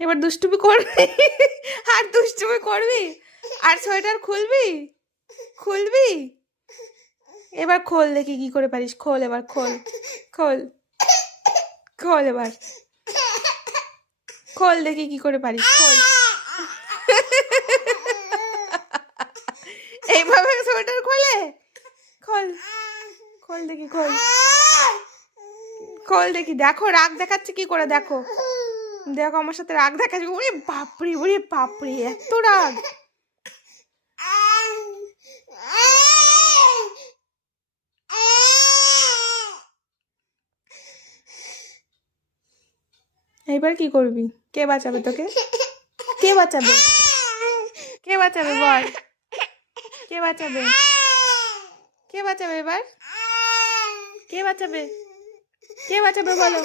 এবার দুষ্টুমি করবি আর দুষ্টুমি করবি আর সোয়েটার খুলবি খুলবি এবার খোল দেখি কি করে পারিস খোল এবার খোল খোল খোল এবার খোল দেখি কি করে পারিস খোল এইভাবে সোয়েটার খোলে খোল খোল দেখি খোল খোল দেখি দেখো রাগ দেখাচ্ছে কি করে দেখো দেখো আমার সাথে রাগ দেখাচ্ছে ওরে বাপরে এত রাগ এইবার কি করবি কে বাঁচাবে তোকে কে বাঁচাবে কে বাঁচাবে বল কে বাঁচাবে কে বাঁচাবে এবার কে বাঁচাবে কে বাঁচাবে বলো